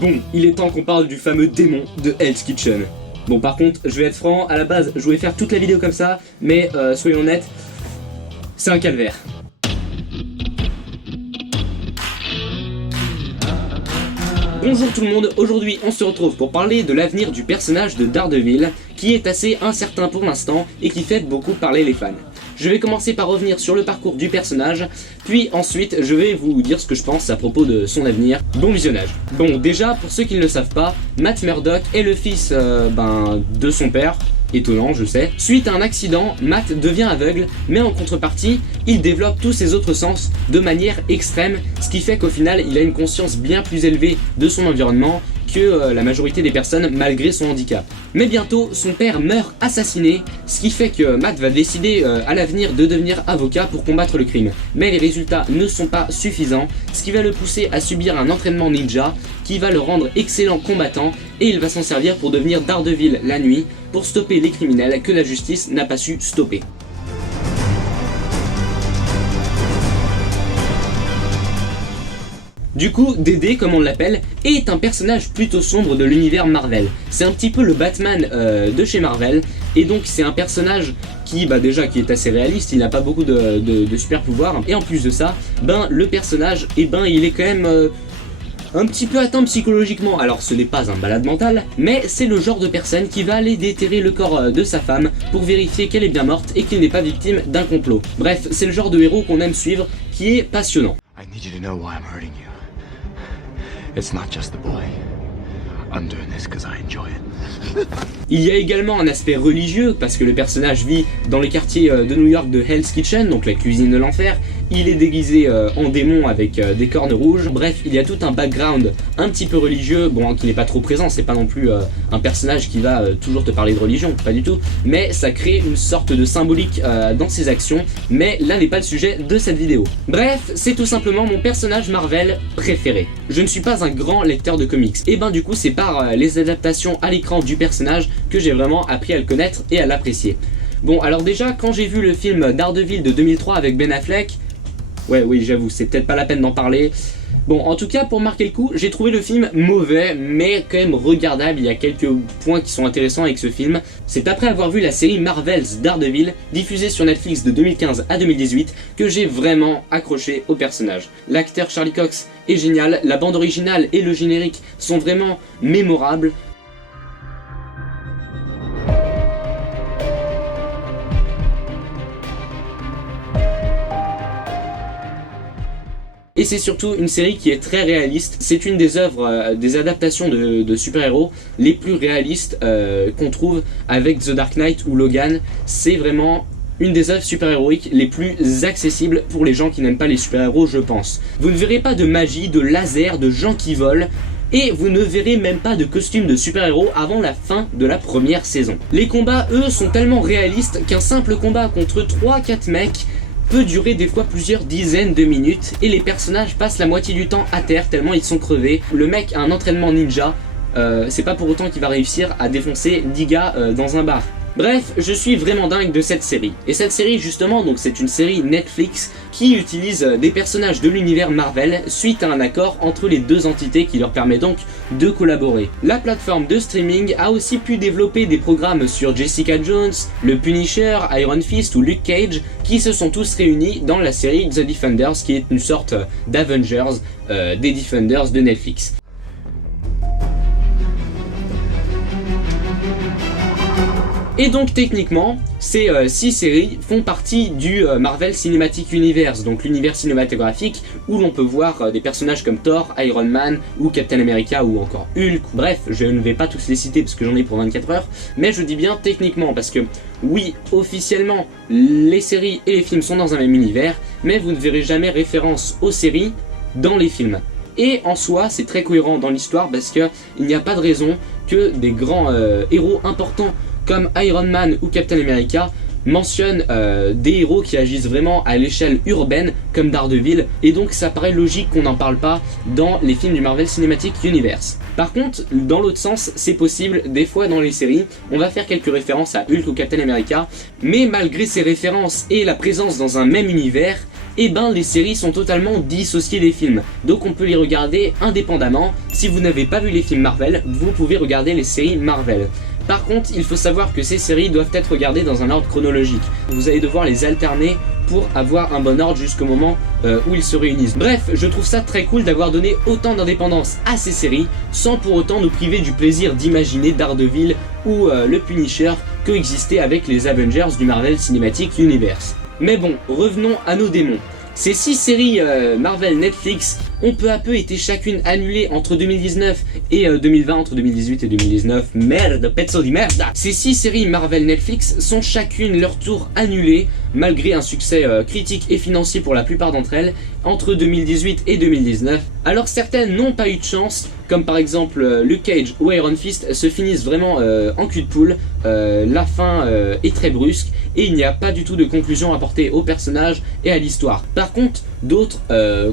Bon, il est temps qu'on parle du fameux démon de Hell's Kitchen. Bon, par contre, je vais être franc, à la base, je voulais faire toute la vidéo comme ça, mais soyons honnêtes, c'est un calvaire. Bonjour tout le monde, aujourd'hui on se retrouve pour parler de l'avenir du personnage de Daredevil, qui est assez incertain pour l'instant et qui fait beaucoup parler les fans. Je vais commencer par revenir sur le parcours du personnage, puis ensuite je vais vous dire ce que je pense à propos de son avenir. Bon visionnage. Bon, déjà, pour ceux qui ne le savent pas, Matt Murdock est le fils de son père. Étonnant, je sais. Suite à un accident, Matt devient aveugle, mais en contrepartie, il développe tous ses autres sens de manière extrême, ce qui fait qu'au final, il a une conscience bien plus élevée de son environnement que la majorité des personnes malgré son handicap. Mais bientôt, son père meurt assassiné, ce qui fait que Matt va décider à l'avenir de devenir avocat pour combattre le crime. Mais les résultats ne sont pas suffisants, ce qui va le pousser à subir un entraînement ninja qui va le rendre excellent combattant, et il va s'en servir pour devenir Daredevil la nuit, pour stopper les criminels que la justice n'a pas su stopper. Du coup, Dédé, comme on l'appelle, est un personnage plutôt sombre de l'univers Marvel. C'est un petit peu le Batman de chez Marvel, et donc c'est un personnage qui, qui est assez réaliste, il n'a pas beaucoup de super pouvoirs, et en plus de ça, le personnage, il est quand même un petit peu atteint psychologiquement. Alors ce n'est pas un malade mental, mais c'est le genre de personne qui va aller déterrer le corps de sa femme pour vérifier qu'elle est bien morte et qu'il n'est pas victime d'un complot. Bref, c'est le genre de héros qu'on aime suivre, qui est passionnant. I need you to know why I'm hurting you. It's not just the boy. I'm doing this because I enjoy it. Il y a également un aspect religieux, parce que le personnage vit dans les quartiers de New York de Hell's Kitchen, donc la cuisine de l'enfer. Il est déguisé en démon avec des cornes rouges. Bref, il y a tout un background un petit peu religieux, bon, qui n'est pas trop présent, c'est pas non plus un personnage qui va toujours te parler de religion, pas du tout. Mais ça crée une sorte de symbolique dans ses actions, mais là n'est pas le sujet de cette vidéo. Bref, c'est tout simplement mon personnage Marvel préféré. Je ne suis pas un grand lecteur de comics, et du coup c'est par les adaptations à l'écran du personnage que j'ai vraiment appris à le connaître et à l'apprécier. Bon, alors déjà, quand j'ai vu le film Daredevil de 2003 avec Ben Affleck, oui, j'avoue, c'est peut-être pas la peine d'en parler. Bon, en tout cas, pour marquer le coup, j'ai trouvé le film mauvais, mais quand même regardable. Il y a quelques points qui sont intéressants avec ce film. C'est après avoir vu la série Marvel's Daredevil, diffusée sur Netflix de 2015 à 2018, que j'ai vraiment accroché au personnage. L'acteur Charlie Cox est génial, la bande originale et le générique sont vraiment mémorables. Et c'est surtout une série qui est très réaliste. C'est une des œuvres, des adaptations de super-héros les plus réalistes qu'on trouve avec The Dark Knight ou Logan. C'est vraiment une des œuvres super-héroïques les plus accessibles pour les gens qui n'aiment pas les super-héros, je pense. Vous ne verrez pas de magie, de laser, de gens qui volent, et vous ne verrez même pas de costumes de super-héros avant la fin de la première saison. Les combats, eux, sont tellement réalistes qu'un simple combat contre 3-4 mecs peut durer des fois plusieurs dizaines de minutes, et les personnages passent la moitié du temps à terre tellement ils sont crevés. Le mec a un entraînement ninja, c'est pas pour autant qu'il va réussir à défoncer 10 gars dans un bar. Bref, je suis vraiment dingue de cette série. Et cette série justement, donc c'est une série Netflix qui utilise des personnages de l'univers Marvel suite à un accord entre les deux entités qui leur permet donc de collaborer. La plateforme de streaming a aussi pu développer des programmes sur Jessica Jones, le Punisher, Iron Fist ou Luke Cage, qui se sont tous réunis dans la série The Defenders, qui est une sorte d'Avengers des Defenders de Netflix. Et donc techniquement, ces 6 séries font partie du Marvel Cinematic Universe, donc l'univers cinématographique où l'on peut voir des personnages comme Thor, Iron Man ou Captain America ou encore Hulk. Bref, je ne vais pas tous les citer parce que j'en ai pour 24 heures, mais je dis bien techniquement parce que oui, officiellement, les séries et les films sont dans un même univers, mais vous ne verrez jamais référence aux séries dans les films. Et en soi, c'est très cohérent dans l'histoire parce qu'il n'y a pas de raison que des grands héros importants comme Iron Man ou Captain America mentionnent des héros qui agissent vraiment à l'échelle urbaine comme Daredevil, et donc ça paraît logique qu'on n'en parle pas dans les films du Marvel Cinematic Universe. Par contre, dans l'autre sens, c'est possible, des fois dans les séries, on va faire quelques références à Hulk ou Captain America, mais malgré ces références et la présence dans un même univers, et ben les séries sont totalement dissociées des films. Donc on peut les regarder indépendamment. Si vous n'avez pas vu les films Marvel, vous pouvez regarder les séries Marvel. Par contre, il faut savoir que ces séries doivent être regardées dans un ordre chronologique. Vous allez devoir les alterner pour avoir un bon ordre jusqu'au moment où ils se réunissent. Bref, je trouve ça très cool d'avoir donné autant d'indépendance à ces séries sans pour autant nous priver du plaisir d'imaginer Daredevil ou le Punisher coexister avec les Avengers du Marvel Cinematic Universe. Mais bon, revenons à nos démons. Ces 6 séries Marvel Netflix ont peu à peu été chacune annulées entre 2019 et 2020, entre 2018 et 2019. Merde, pezzo di merda. Ces 6 séries Marvel Netflix sont chacune leur tour annulées, malgré un succès critique et financier pour la plupart d'entre elles, entre 2018 et 2019. Alors certaines n'ont pas eu de chance, comme par exemple Luke Cage ou Iron Fist se finissent vraiment en cul de poule. La fin est très brusque et il n'y a pas du tout de conclusion apportée au personnage et à l'histoire. Par contre, d'autres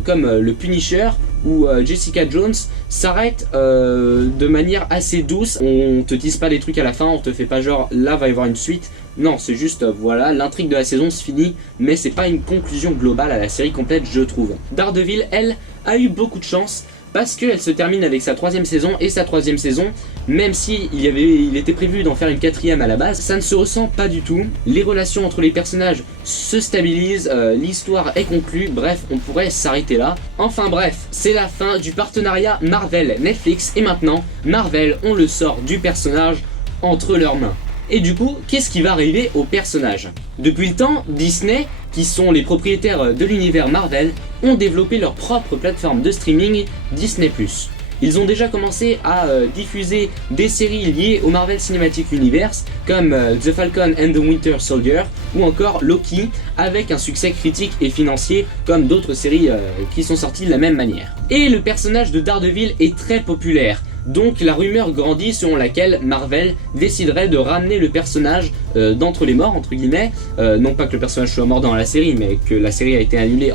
comme le Punisher ou Jessica Jones s'arrêtent de manière assez douce. On te tease pas des trucs à la fin, on te fait pas genre là va y avoir une suite. Non, c'est juste voilà, l'intrigue de la saison se finit, mais c'est pas une conclusion globale à la série complète, je trouve. Daredevil, elle, a eu beaucoup de chance parce qu'elle se termine avec sa 3e saison, et sa 3e saison, même si il était prévu d'en faire une 4e à la base, ça ne se ressent pas du tout. Les relations entre les personnages se stabilisent, l'histoire est conclue, bref, on pourrait s'arrêter là. Enfin bref, c'est la fin du partenariat Marvel-Netflix, et maintenant, Marvel ont le sort du personnage entre leurs mains. Et du coup, qu'est-ce qui va arriver aux personnages? Depuis le temps, Disney, qui sont les propriétaires de l'univers Marvel, ont développé leur propre plateforme de streaming, Disney+. Ils ont déjà commencé à diffuser des séries liées au Marvel Cinematic Universe, comme The Falcon and the Winter Soldier, ou encore Loki, avec un succès critique et financier, comme d'autres séries qui sont sorties de la même manière. Et le personnage de Daredevil est très populaire. Donc la rumeur grandit selon laquelle Marvel déciderait de ramener le personnage d'entre les morts, entre guillemets, non pas que le personnage soit mort dans la série, mais que la série a été annulée,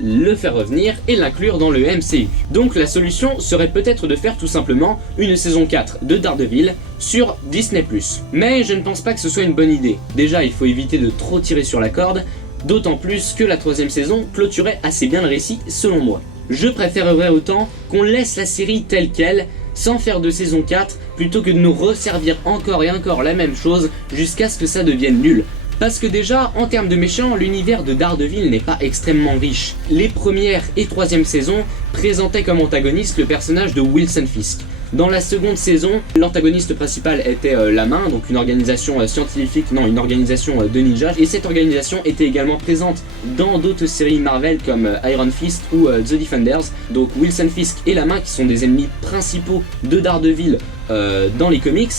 le faire revenir et l'inclure dans le MCU. Donc la solution serait peut-être de faire tout simplement une saison 4 de Daredevil sur Disney+. Mais je ne pense pas que ce soit une bonne idée. Déjà, il faut éviter de trop tirer sur la corde, d'autant plus que la 3e saison clôturait assez bien le récit selon moi. Je préférerais autant qu'on laisse la série telle qu'elle, sans faire de saison 4, plutôt que de nous resservir encore et encore la même chose jusqu'à ce que ça devienne nul. Parce que déjà, en termes de méchants, l'univers de Daredevil n'est pas extrêmement riche. Les premières et 3e saisons présentaient comme antagoniste le personnage de Wilson Fisk. Dans la seconde saison, l'antagoniste principal était la Main, donc une organisation scientifique, une organisation de ninjas. Et cette organisation était également présente dans d'autres séries Marvel comme Iron Fist ou The Defenders. Donc Wilson Fisk et la Main, qui sont des ennemis principaux de Daredevil dans les comics,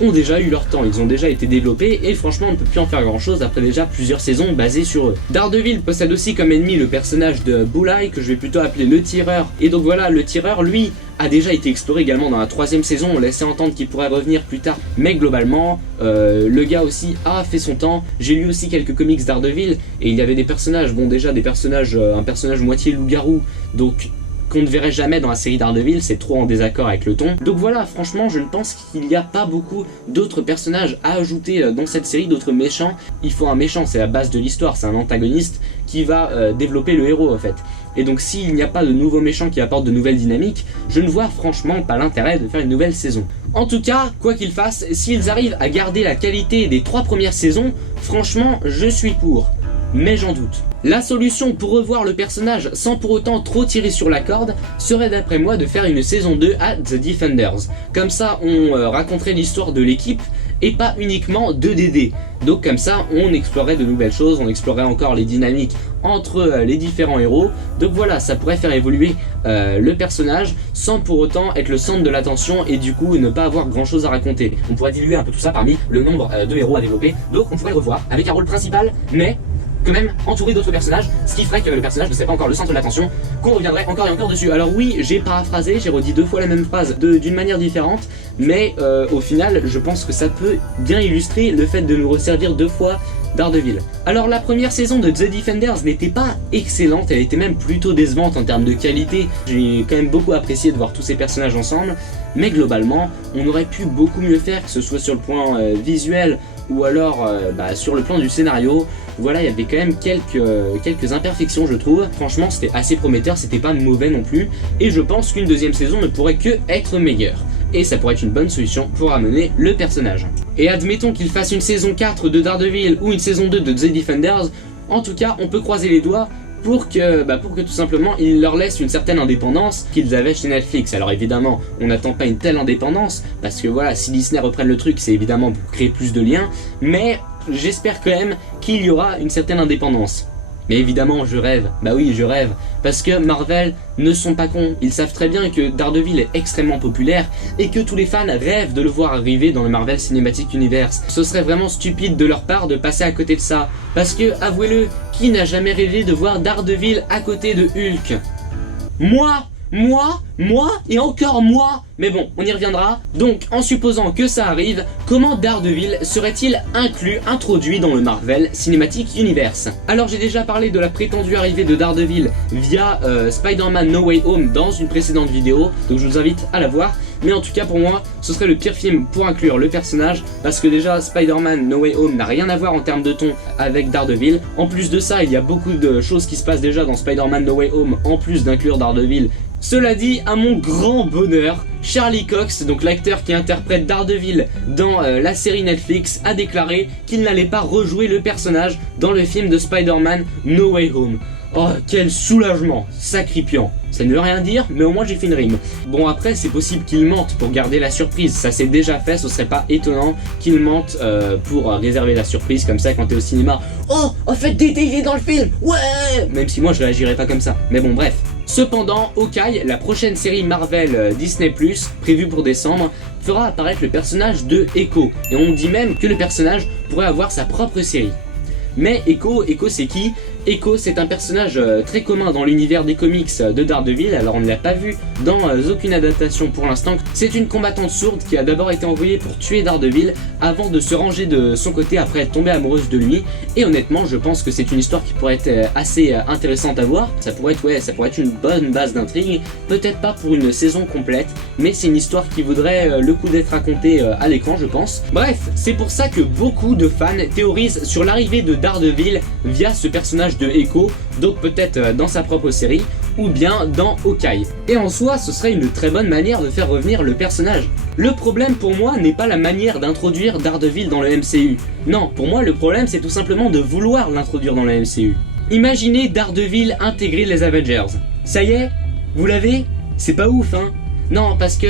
ont déjà eu leur temps, ils ont déjà été développés et franchement on ne peut plus en faire grand chose après déjà plusieurs saisons basées sur eux. Daredevil possède aussi comme ennemi le personnage de Bullseye, que je vais plutôt appeler le tireur, et donc voilà, le tireur lui a déjà été exploré également dans la 3e saison, on laissait entendre qu'il pourrait revenir plus tard, mais globalement le gars aussi a fait son temps. J'ai lu aussi quelques comics Daredevil et il y avait des personnages, bon déjà des personnages, un personnage moitié loup-garou, donc qu'on ne verrait jamais dans la série Daredevil, c'est trop en désaccord avec le ton. Donc voilà, franchement je ne pense qu'il n'y a pas beaucoup d'autres personnages à ajouter dans cette série, d'autres méchants. Il faut un méchant, c'est la base de l'histoire, c'est un antagoniste qui va développer le héros en fait. Et donc s'il n'y a pas de nouveaux méchants qui apportent de nouvelles dynamiques, je ne vois franchement pas l'intérêt de faire une nouvelle saison. En tout cas, quoi qu'ils fassent, s'ils arrivent à garder la qualité des 3 premières saisons, franchement je suis pour. Mais j'en doute. La solution pour revoir le personnage sans pour autant trop tirer sur la corde serait d'après moi de faire une saison 2 à The Defenders. Comme ça on raconterait l'histoire de l'équipe et pas uniquement de DD. Donc comme ça on explorerait de nouvelles choses, on explorerait encore les dynamiques entre les différents héros. Donc voilà, ça pourrait faire évoluer le personnage sans pour autant être le centre de l'attention et du coup ne pas avoir grand chose à raconter. On pourrait diluer un peu tout ça parmi le nombre de héros à développer. Donc on pourrait le revoir avec un rôle principal mais quand même entouré d'autres personnages, ce qui ferait que le personnage ne serait pas encore le centre de l'attention, qu'on reviendrait encore et encore dessus. Alors oui, j'ai paraphrasé, j'ai redit 2 fois la même phrase d'une manière différente, mais au final je pense que ça peut bien illustrer le fait de nous resservir 2 fois Daredevil. Alors la première saison de The Defenders n'était pas excellente, elle était même plutôt décevante en termes de qualité. J'ai quand même beaucoup apprécié de voir tous ces personnages ensemble, mais globalement, on aurait pu beaucoup mieux faire, que ce soit sur le plan visuel ou alors sur le plan du scénario. Voilà, il y avait quand même quelques imperfections, je trouve. Franchement, c'était assez prometteur, c'était pas mauvais non plus, et je pense qu'une deuxième saison ne pourrait que être meilleure. Et ça pourrait être une bonne solution pour amener le personnage. Et admettons qu'il fasse une saison 4 de Daredevil ou une saison 2 de The Defenders, en tout cas on peut croiser les doigts pour que tout simplement il leur laisse une certaine indépendance qu'ils avaient chez Netflix. Alors évidemment on n'attend pas une telle indépendance, parce que voilà, si Disney reprenne le truc c'est évidemment pour créer plus de liens, mais j'espère quand même qu'il y aura une certaine indépendance. Mais évidemment je rêve, bah oui je rêve, parce que Marvel ne sont pas cons, ils savent très bien que Daredevil est extrêmement populaire et que tous les fans rêvent de le voir arriver dans le Marvel Cinematic Universe. Ce serait vraiment stupide de leur part de passer à côté de ça, parce que avouez-le, qui n'a jamais rêvé de voir Daredevil à côté de Hulk? Moi et encore moi. Mais bon, on y reviendra. Donc, en supposant que ça arrive, comment Daredevil serait-il introduit dans le Marvel Cinematic Universe? Alors, j'ai déjà parlé de la prétendue arrivée de Daredevil via Spider-Man No Way Home dans une précédente vidéo, donc je vous invite à la voir. Mais en tout cas, pour moi, ce serait le pire film pour inclure le personnage, parce que déjà, Spider-Man No Way Home n'a rien à voir en termes de ton avec Daredevil. En plus de ça, il y a beaucoup de choses qui se passent déjà dans Spider-Man No Way Home, en plus d'inclure Daredevil. Cela dit, à mon grand bonheur, Charlie Cox, donc l'acteur qui interprète Daredevil dans la série Netflix, a déclaré qu'il n'allait pas rejouer le personnage dans le film de Spider-Man No Way Home. Oh, quel soulagement, sacrifiant. Ça ne veut rien dire, mais au moins j'ai fait une rime. Bon, après, c'est possible qu'il mente pour garder la surprise. Ça s'est déjà fait, ce serait pas étonnant qu'il mente pour réserver la surprise, comme ça quand t'es au cinéma. Oh, en fait, il est dans le film, ouais. Même si moi je réagirais pas comme ça. Mais bon, bref. Cependant, Hawkeye, la prochaine série Marvel Disney+, prévue pour décembre, fera apparaître le personnage de Echo. Et on dit même que le personnage pourrait avoir sa propre série. Mais Echo c'est qui? Echo c'est un personnage très commun dans l'univers des comics de Daredevil, alors on ne l'a pas vu dans aucune adaptation pour l'instant. C'est une combattante sourde qui a d'abord été envoyée pour tuer Daredevil avant de se ranger de son côté après être tombée amoureuse de lui. Et honnêtement je pense que c'est une histoire qui pourrait être assez intéressante à voir. Ça pourrait être une bonne base d'intrigue, peut-être pas pour une saison complète, mais c'est une histoire qui vaudrait le coup d'être racontée à l'écran je pense. Bref, c'est pour ça que beaucoup de fans théorisent sur l'arrivée de Daredevil via ce personnage de Echo, donc peut-être dans sa propre série ou bien dans Hawkeye. Et en soi, ce serait une très bonne manière de faire revenir le personnage. Le problème pour moi n'est pas la manière d'introduire Daredevil dans le MCU. Non, pour moi le problème c'est tout simplement de vouloir l'introduire dans le MCU. Imaginez Daredevil intégrer les Avengers. Ça y est, vous l'avez? C'est pas ouf hein? Non, parce que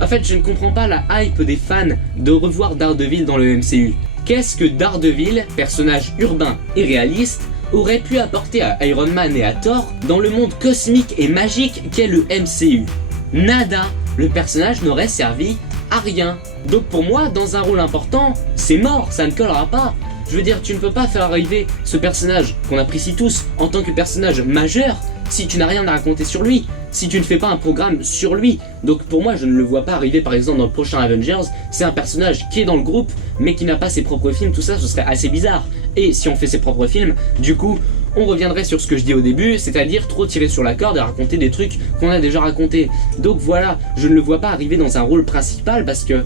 en fait je ne comprends pas la hype des fans de revoir Daredevil dans le MCU. Qu'est-ce que Daredevil, personnage urbain et réaliste, aurait pu apporter à Iron Man et à Thor dans le monde cosmique et magique qu'est le MCU? Nada. Le personnage n'aurait servi à rien. Donc pour moi, dans un rôle important, c'est mort, ça ne collera pas. Je veux dire, tu ne peux pas faire arriver ce personnage qu'on apprécie tous en tant que personnage majeur si tu n'as rien à raconter sur lui, si tu ne fais pas un programme sur lui. Donc pour moi je ne le vois pas arriver par exemple dans le prochain Avengers. C'est un personnage qui est dans le groupe mais qui n'a pas ses propres films, tout ça ce serait assez bizarre. Et si on fait ses propres films, du coup on reviendrait sur ce que je dis au début, c'est-à-dire trop tirer sur la corde et raconter des trucs qu'on a déjà racontés. Donc voilà, je ne le vois pas arriver dans un rôle principal parce que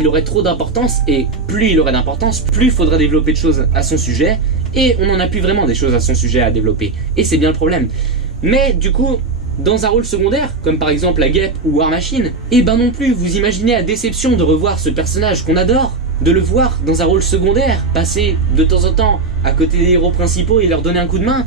il aurait trop d'importance, et plus il aurait d'importance, plus il faudrait développer de choses à son sujet, et on n'en a plus vraiment des choses à son sujet à développer. Et c'est bien le problème. Mais du coup, dans un rôle secondaire, comme par exemple la Guêpe ou War Machine, et non plus, vous imaginez la déception de revoir ce personnage qu'on adore, de le voir dans un rôle secondaire, passer de temps en temps à côté des héros principaux et leur donner un coup de main.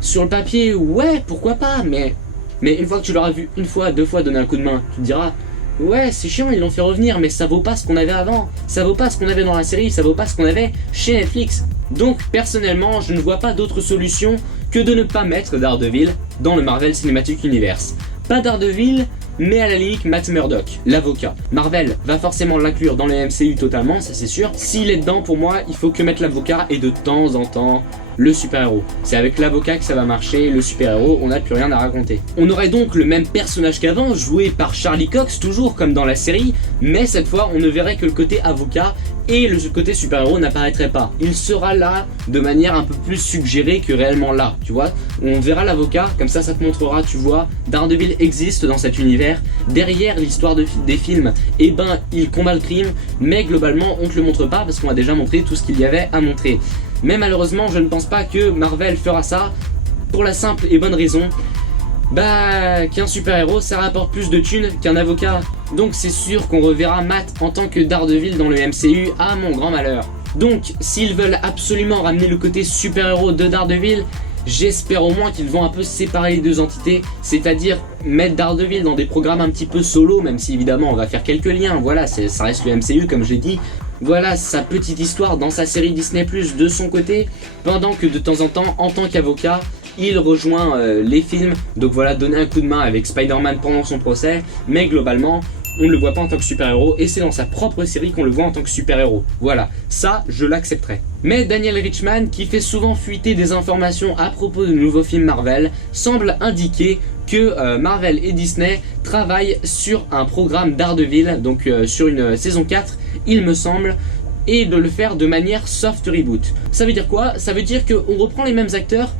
Sur le papier, ouais, pourquoi pas, mais une fois que tu leur as vu une fois, deux fois donner un coup de main, tu te diras ouais, c'est chiant, ils l'ont fait revenir, mais ça vaut pas ce qu'on avait avant, ça vaut pas ce qu'on avait dans la série, ça vaut pas ce qu'on avait chez Netflix. Donc personnellement, je ne vois pas d'autre solution que de ne pas mettre Daredevil dans le Marvel Cinematic Universe. Pas Daredevil, mais à la limite Matt Murdock, l'avocat. Marvel va forcément l'inclure dans le MCU totalement, ça c'est sûr. S'il est dedans, pour moi, il faut que mettre l'avocat et de temps en temps le super-héros. C'est avec l'avocat que ça va marcher, le super-héros, on n'a plus rien à raconter. On aurait donc le même personnage qu'avant, joué par Charlie Cox, toujours comme dans la série, mais cette fois on ne verrait que le côté avocat et le côté super-héros n'apparaîtrait pas. Il sera là de manière un peu plus suggérée que réellement là, tu vois. On verra l'avocat, comme ça te montrera, tu vois, Daredevil existe dans cet univers. Derrière l'histoire des films, eh ben il combat le crime, mais globalement on te le montre pas parce qu'on a déjà montré tout ce qu'il y avait à montrer. Mais malheureusement je ne pense pas que Marvel fera ça pour la simple et bonne raison qu'un super-héros ça rapporte plus de thunes qu'un avocat. Donc c'est sûr qu'on reverra Matt en tant que Daredevil dans le MCU à mon grand malheur. Donc s'ils veulent absolument ramener le côté super-héros de Daredevil, j'espère au moins qu'ils vont un peu séparer les deux entités, c'est-à-dire mettre Daredevil dans des programmes un petit peu solo, même si évidemment on va faire quelques liens, voilà, ça reste le MCU comme je l'ai dit. Voilà sa petite histoire dans sa série Disney+, de son côté, pendant que de temps en temps, en tant qu'avocat, il rejoint les films, donc voilà, donner un coup de main avec Spider-Man pendant son procès, mais globalement, on ne le voit pas en tant que super-héros, et c'est dans sa propre série qu'on le voit en tant que super-héros. Voilà, ça, je l'accepterai. Mais Daniel Richtman, qui fait souvent fuiter des informations à propos de nouveaux films Marvel, semble indiquer que Marvel et Disney travaillent sur un programme Daredevil, donc sur une saison 4, il me semble, et de le faire de manière soft reboot. Ça veut dire quoi? Ça veut dire qu'on reprend les mêmes acteurs,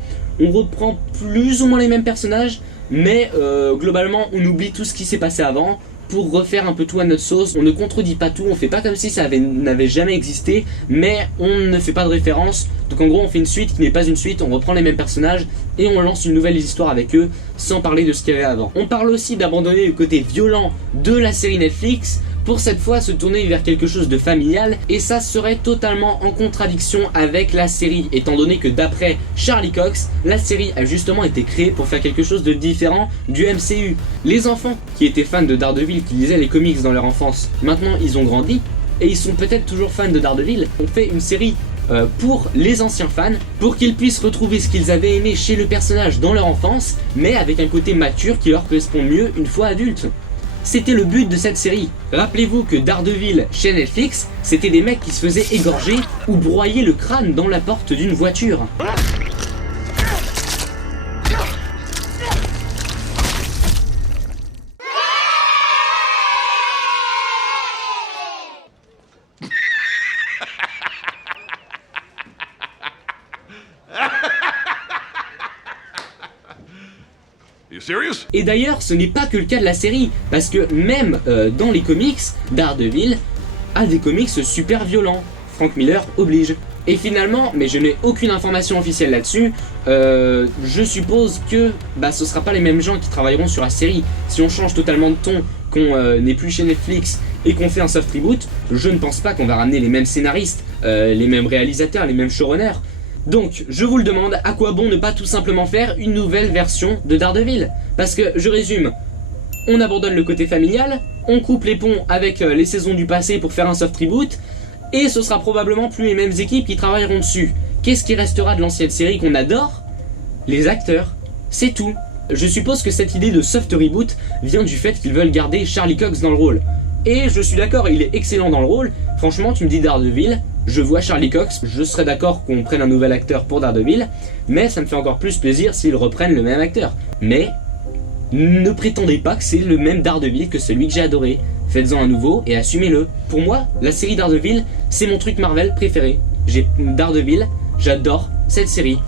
on reprend plus ou moins les mêmes personnages, mais globalement on oublie tout ce qui s'est passé avant pour refaire un peu tout à notre sauce. On ne contredit pas tout, on fait pas comme si ça n'avait jamais existé, mais on ne fait pas de référence. Donc en gros on fait une suite qui n'est pas une suite, on reprend les mêmes personnages et on lance une nouvelle histoire avec eux sans parler de ce qu'il y avait avant. On parle aussi d'abandonner le côté violent de la série Netflix pour cette fois se tourner vers quelque chose de familial, et ça serait totalement en contradiction avec la série, étant donné que d'après Charlie Cox, la série a justement été créée pour faire quelque chose de différent du MCU. Les enfants qui étaient fans de Daredevil, qui lisaient les comics dans leur enfance, maintenant ils ont grandi, et ils sont peut-être toujours fans de Daredevil. On fait une série pour les anciens fans, pour qu'ils puissent retrouver ce qu'ils avaient aimé chez le personnage dans leur enfance, mais avec un côté mature qui leur correspond mieux une fois adultes. C'était le but de cette série. Rappelez-vous que Daredevil, chez Netflix, c'était des mecs qui se faisaient égorger ou broyer le crâne dans la porte d'une voiture. Et d'ailleurs, ce n'est pas que le cas de la série, parce que même dans les comics, Daredevil a des comics super violents. Frank Miller oblige. Et finalement, mais je n'ai aucune information officielle là-dessus, je suppose que ce sera pas les mêmes gens qui travailleront sur la série. Si on change totalement de ton, qu'on n'est plus chez Netflix et qu'on fait un soft reboot, je ne pense pas qu'on va ramener les mêmes scénaristes, les mêmes réalisateurs, les mêmes showrunners. Donc, je vous le demande, à quoi bon ne pas tout simplement faire une nouvelle version de Daredevil? Parce que, je résume, on abandonne le côté familial, on coupe les ponts avec les saisons du passé pour faire un soft reboot, et ce sera probablement plus les mêmes équipes qui travailleront dessus. Qu'est-ce qui restera de l'ancienne série qu'on adore? Les acteurs. C'est tout. Je suppose que cette idée de soft reboot vient du fait qu'ils veulent garder Charlie Cox dans le rôle. Et je suis d'accord, il est excellent dans le rôle. Franchement, tu me dis Daredevil, je vois Charlie Cox, je serais d'accord qu'on prenne un nouvel acteur pour Daredevil, mais ça me fait encore plus plaisir s'ils reprennent le même acteur. Mais ne prétendez pas que c'est le même Daredevil que celui que j'ai adoré. Faites-en un nouveau et assumez-le. Pour moi, la série Daredevil, c'est mon truc Marvel préféré. J'ai Daredevil, j'adore cette série.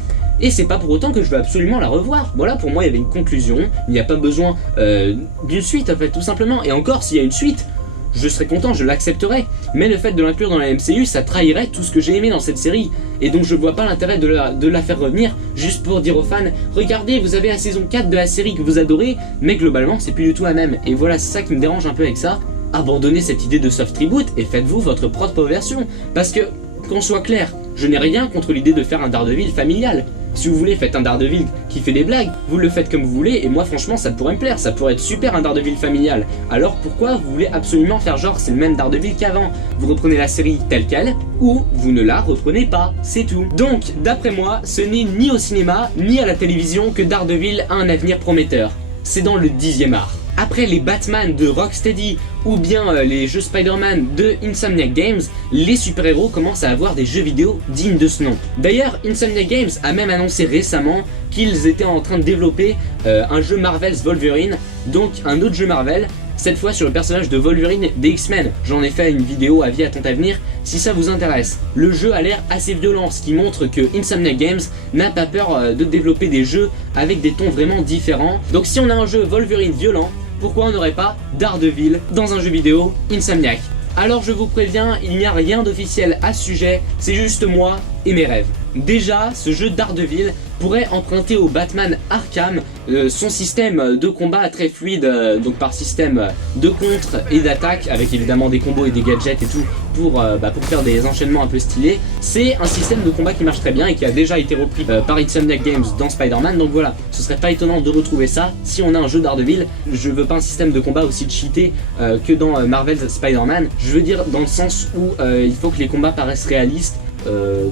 Et c'est pas pour autant que je veux absolument la revoir. Voilà, pour moi il y avait une conclusion, il n'y a pas besoin d'une suite en fait, tout simplement. Et encore, s'il y a une suite, je serais content, je l'accepterais. Mais le fait de l'inclure dans la MCU, ça trahirait tout ce que j'ai aimé dans cette série. Et donc je vois pas l'intérêt de la faire revenir juste pour dire aux fans, regardez, vous avez la saison 4 de la série que vous adorez, mais globalement c'est plus du tout la même. Et voilà, c'est ça qui me dérange un peu avec ça. Abandonnez cette idée de soft reboot et faites-vous votre propre version. Parce que, qu'on soit clair, je n'ai rien contre l'idée de faire un Daredevil familial. Si vous voulez, faites un Daredevil qui fait des blagues, vous le faites comme vous voulez, et moi franchement ça pourrait me plaire, ça pourrait être super un Daredevil familial. Alors pourquoi vous voulez absolument faire genre c'est le même Daredevil qu'avant? Vous reprenez la série telle qu'elle, ou vous ne la reprenez pas, c'est tout. Donc, d'après moi, ce n'est ni au cinéma, ni à la télévision que Daredevil a un avenir prometteur. C'est dans le 10e art. Après les Batman de Rocksteady ou bien les jeux Spider-Man de Insomniac Games, les super-héros commencent à avoir des jeux vidéo dignes de ce nom. D'ailleurs, Insomniac Games a même annoncé récemment qu'ils étaient en train de développer un jeu Marvel's Wolverine, donc un autre jeu Marvel, cette fois sur le personnage de Wolverine des X-Men. J'en ai fait une vidéo avis à ton avenir si ça vous intéresse. Le jeu a l'air assez violent, ce qui montre que Insomniac Games n'a pas peur de développer des jeux avec des tons vraiment différents. Donc si on a un jeu Wolverine violent, pourquoi on n'aurait pas Daredevil dans un jeu vidéo Insomniac? Alors je vous préviens, il n'y a rien d'officiel à ce sujet, c'est juste moi et mes rêves. Déjà, ce jeu Daredevil pourrait emprunter au Batman Arkham son système de combat très fluide, donc par système de contre et d'attaque, avec évidemment des combos et des gadgets et tout pour faire des enchaînements un peu stylés. C'est un système de combat qui marche très bien et qui a déjà été repris par Insomniac Games dans Spider-Man, donc voilà, ce serait pas étonnant de retrouver ça si on a un jeu Daredevil. Je veux pas un système de combat aussi cheaté que dans Marvel's Spider-Man, je veux dire dans le sens où il faut que les combats paraissent réalistes.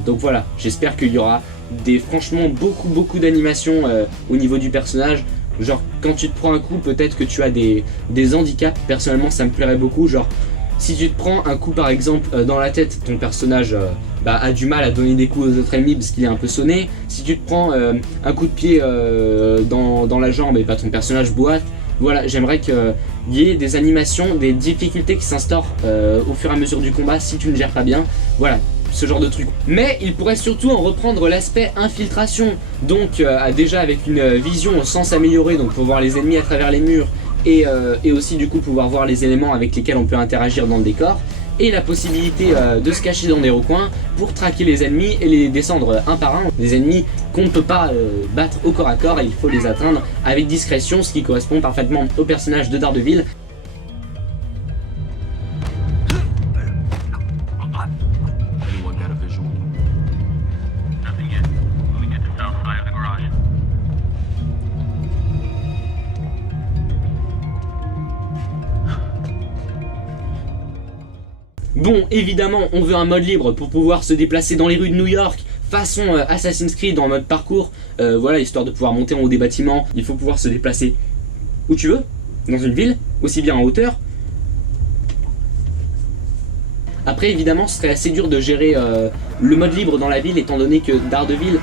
Donc voilà, j'espère qu'il y aura franchement beaucoup d'animations au niveau du personnage. Genre quand tu te prends un coup, peut-être que tu as des handicaps. Personnellement ça me plairait beaucoup. Genre si tu te prends un coup par exemple dans la tête, ton personnage a du mal à donner des coups aux autres ennemis parce qu'il est un peu sonné. Si tu te prends un coup de pied dans la jambe, et ton personnage boite. Voilà, j'aimerais qu'il y ait des animations, des difficultés qui s'instaurent au fur et à mesure du combat si tu ne gères pas bien. Voilà, ce genre de truc. Mais il pourrait surtout en reprendre l'aspect infiltration, donc déjà avec une vision au sens amélioré, donc pour voir les ennemis à travers les murs et aussi du coup pouvoir voir les éléments avec lesquels on peut interagir dans le décor, et la possibilité de se cacher dans des recoins pour traquer les ennemis et les descendre un par un. Des ennemis qu'on ne peut pas battre au corps à corps et il faut les atteindre avec discrétion, ce qui correspond parfaitement au personnage de Daredevil. Bon, évidemment, on veut un mode libre pour pouvoir se déplacer dans les rues de New York, façon Assassin's Creed en mode parcours. Voilà, histoire de pouvoir monter en haut des bâtiments, il faut pouvoir se déplacer où tu veux, dans une ville, aussi bien en hauteur. Après, évidemment, ce serait assez dur de gérer le mode libre dans la ville, étant donné que Daredevil,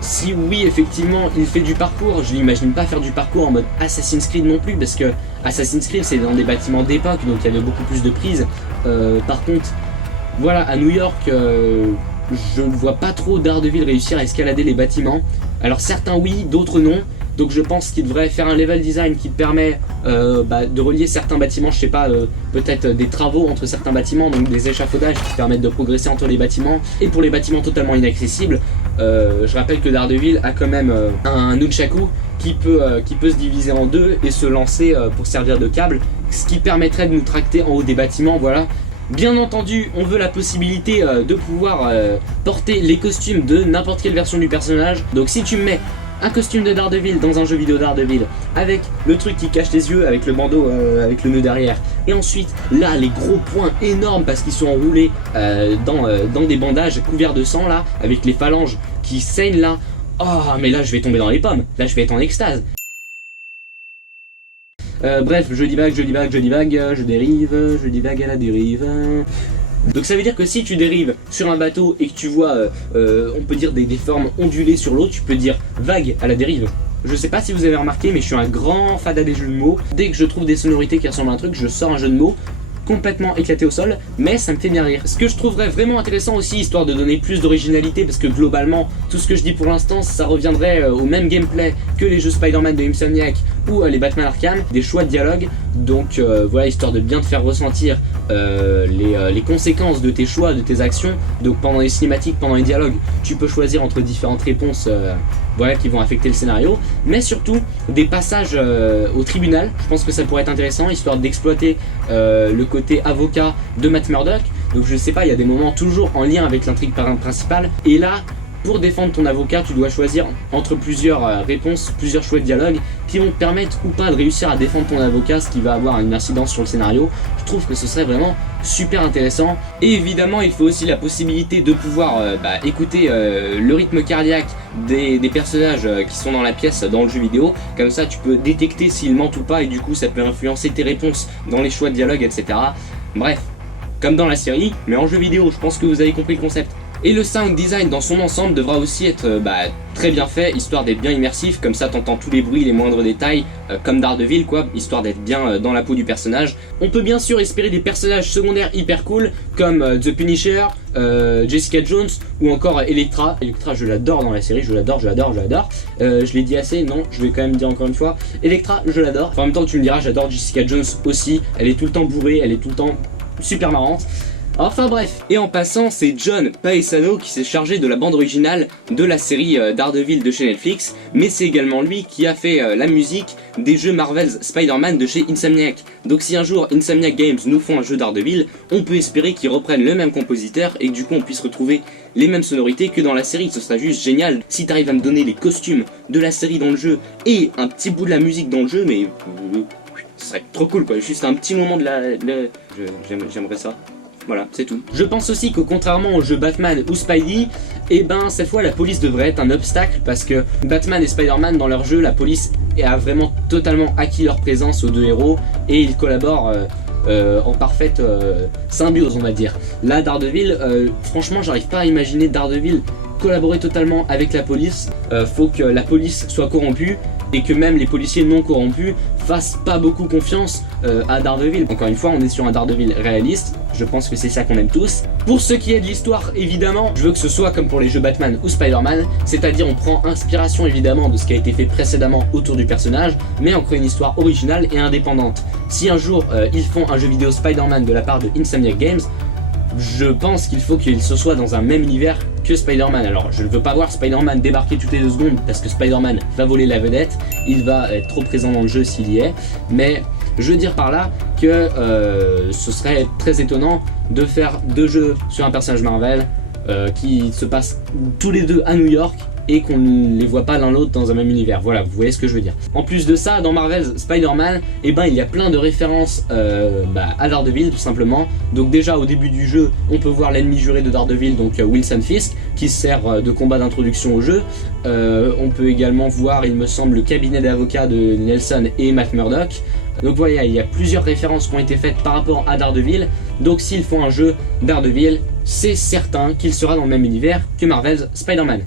si oui, effectivement, il fait du parcours, je l'imagine pas faire du parcours en mode Assassin's Creed non plus, parce que Assassin's Creed, c'est dans des bâtiments d'époque, donc il y avait beaucoup plus de prises. Par contre, voilà, à New York, je ne vois pas trop Daredevil réussir à escalader les bâtiments. Alors certains oui, d'autres non. Donc je pense qu'il devrait faire un level design qui te permet de relier certains bâtiments, je sais pas, peut-être des travaux entre certains bâtiments, donc des échafaudages qui permettent de progresser entre les bâtiments. Et pour les bâtiments totalement inaccessibles, je rappelle que Daredevil a quand même un nunchaku qui peut se diviser en deux et se lancer pour servir de câble, ce qui permettrait de nous tracter en haut des bâtiments, voilà. Bien entendu, on veut la possibilité de pouvoir porter les costumes de n'importe quelle version du personnage. Donc si tu me mets un costume de Daredevil dans un jeu vidéo Daredevil avec le truc qui cache les yeux, avec le bandeau, avec le nœud derrière, et ensuite là les gros points énormes parce qu'ils sont enroulés dans des bandages couverts de sang là, avec les phalanges qui saignent là. Oh mais là je vais tomber dans les pommes, là je vais être en extase. Bref, je divague, je divague à la dérive. Donc ça veut dire que si tu dérives sur un bateau et que tu vois, on peut dire des formes ondulées sur l'eau, tu peux dire vague à la dérive. Je sais pas si vous avez remarqué, mais je suis un grand fada des jeux de mots. Dès que je trouve des sonorités qui ressemblent à un truc, je sors un jeu de mots complètement éclaté au sol, mais ça me fait bien rire. Ce que je trouverais vraiment intéressant aussi, histoire de donner plus d'originalité, parce que globalement, tout ce que je dis pour l'instant, ça reviendrait au même gameplay que les jeux Spider-Man de Insomniac ou les Batman Arkham, des choix de dialogue. Donc voilà, histoire de bien te faire ressentir les conséquences de tes choix, de tes actions. Donc pendant les cinématiques, pendant les dialogues, tu peux choisir entre différentes réponses voilà, qui vont affecter le scénario, mais surtout des passages au tribunal. Je pense que ça pourrait être intéressant, histoire d'exploiter le côté avocat de Matt Murdock. Donc je sais pas, il y a des moments toujours en lien avec l'intrigue principale, et là pour défendre ton avocat, tu dois choisir entre plusieurs réponses, plusieurs choix de dialogue qui vont te permettre ou pas de réussir à défendre ton avocat, ce qui va avoir une incidence sur le scénario. Je trouve que ce serait vraiment super intéressant. Et évidemment, il faut aussi la possibilité de pouvoir écouter le rythme cardiaque des personnages qui sont dans la pièce dans le jeu vidéo. Comme ça, tu peux détecter s'ils mentent ou pas, et du coup, ça peut influencer tes réponses dans les choix de dialogue, etc. Bref, comme dans la série, mais en jeu vidéo. Je pense que vous avez compris le concept. Et le sound design dans son ensemble devra aussi être très bien fait, histoire d'être bien immersif, comme ça t'entends tous les bruits, les moindres détails, comme Daredevil quoi, histoire d'être bien dans la peau du personnage. On peut bien sûr espérer des personnages secondaires hyper cool, comme The Punisher, Jessica Jones, ou encore Elektra. Elektra je l'adore dans la série, je l'adore. Je l'ai dit assez, non, je vais quand même dire encore une fois. Elektra, je l'adore. Enfin, en même temps tu me diras, j'adore Jessica Jones aussi, elle est tout le temps bourrée, elle est tout le temps super marrante. Enfin bref, et en passant, c'est John Paesano qui s'est chargé de la bande originale de la série Daredevil de chez Netflix, mais c'est également lui qui a fait la musique des jeux Marvel's Spider-Man de chez Insomniac. Donc si un jour Insomniac Games nous font un jeu Daredevil, on peut espérer qu'ils reprennent le même compositeur et que du coup on puisse retrouver les mêmes sonorités que dans la série. Ce sera juste génial si t'arrives à me donner les costumes de la série dans le jeu et un petit bout de la musique dans le jeu, mais ce serait trop cool quoi, juste un petit moment de j'aimerais ça. Voilà, c'est tout. Je pense aussi que contrairement aux jeux Batman ou Spidey, cette fois la police devrait être un obstacle, parce que Batman et Spider-Man dans leur jeu, la police a vraiment totalement acquis leur présence aux deux héros et ils collaborent en parfaite symbiose on va dire. Là Daredevil, franchement j'arrive pas à imaginer Daredevil collaborer totalement avec la police. Faut que la police soit corrompue et que même les policiers non corrompus fassent pas beaucoup confiance à Daredevil. Encore une fois, on est sur un Daredevil réaliste, je pense que c'est ça qu'on aime tous. Pour ce qui est de l'histoire, évidemment, je veux que ce soit comme pour les jeux Batman ou Spider-Man, c'est-à-dire on prend inspiration évidemment de ce qui a été fait précédemment autour du personnage, mais on crée une histoire originale et indépendante. Si un jour ils font un jeu vidéo Spider-Man de la part de Insomniac Games, je pense qu'il faut qu'il se soit dans un même univers que Spider-Man. Alors je ne veux pas voir Spider-Man débarquer toutes les 2 secondes parce que Spider-Man va voler la vedette, il va être trop présent dans le jeu s'il y est, mais je veux dire par là que ce serait très étonnant de faire 2 jeux sur un personnage Marvel qui se passent tous les 2 à New York et qu'on ne les voit pas l'un l'autre dans un même univers. Voilà, vous voyez ce que je veux dire. En plus de ça, dans Marvel's Spider-Man, il y a plein de références à Daredevil tout simplement. Donc déjà au début du jeu, on peut voir l'ennemi juré de Daredevil, donc Wilson Fisk, qui sert de combat d'introduction au jeu. On peut également voir, il me semble, le cabinet d'avocats de Nelson et Matt Murdock. Donc voilà, il y a plusieurs références qui ont été faites par rapport à Daredevil. Donc s'ils font un jeu Daredevil, c'est certain qu'il sera dans le même univers que Marvel's Spider-Man.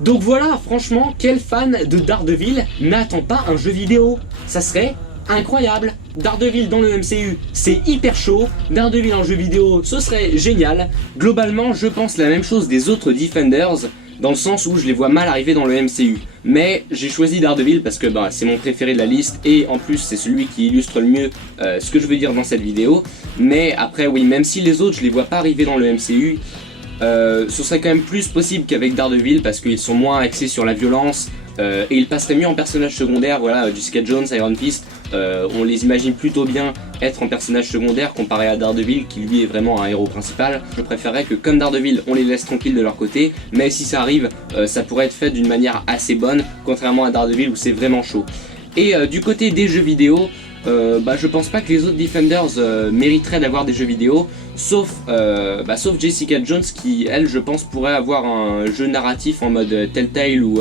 Donc voilà, franchement, quel fan de Daredevil n'attend pas un jeu vidéo? Ça serait incroyable. Daredevil dans le MCU, c'est hyper chaud. Daredevil en jeu vidéo, ce serait génial. Globalement, je pense la même chose des autres Defenders, dans le sens où je les vois mal arriver dans le MCU. Mais j'ai choisi Daredevil parce que c'est mon préféré de la liste et en plus c'est celui qui illustre le mieux ce que je veux dire dans cette vidéo. Mais après oui, même si les autres je les vois pas arriver dans le MCU, ce serait quand même plus possible qu'avec Daredevil parce qu'ils sont moins axés sur la violence et ils passeraient mieux en personnage secondaire. Voilà, Jessica Jones, Iron Fist, on les imagine plutôt bien être en personnage secondaire comparé à Daredevil qui lui est vraiment un héros principal. Je préférerais que comme Daredevil on les laisse tranquilles de leur côté, mais si ça arrive ça pourrait être fait d'une manière assez bonne, contrairement à Daredevil où c'est vraiment chaud. Et du côté des jeux vidéo, je pense pas que les autres Defenders mériteraient d'avoir des jeux vidéo, sauf Jessica Jones qui, elle, je pense, pourrait avoir un jeu narratif en mode Telltale ou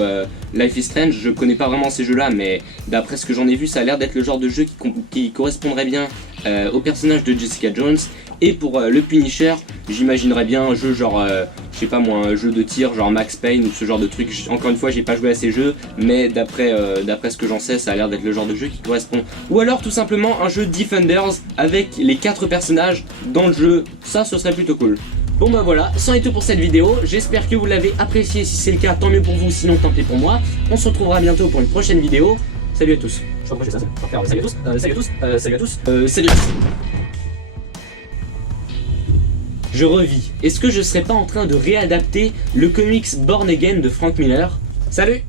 Life is Strange. Je connais pas vraiment ces jeux-là, mais d'après ce que j'en ai vu, ça a l'air d'être le genre de jeu qui correspondrait bien au personnage de Jessica Jones. Et pour le Punisher, j'imaginerais bien un jeu genre, je sais pas moi, un jeu de tir genre Max Payne ou ce genre de truc. Encore une fois, j'ai pas joué à ces jeux, mais d'après ce que j'en sais, ça a l'air d'être le genre de jeu qui correspond. Ou alors tout simplement un jeu Defenders avec les 4 personnages dans le jeu, ça ce serait plutôt cool. Bon voilà, c'en est tout pour cette vidéo, j'espère que vous l'avez apprécié. Si c'est le cas, tant mieux pour vous, sinon tant pis pour moi. On se retrouvera bientôt pour une prochaine vidéo. Salut à tous. Je crois que ça, salut à tous, salut à tous, salut à tous, salut à tous. Je revis. Est-ce que je serais pas en train de réadapter le comics Born Again de Frank Miller? Salut!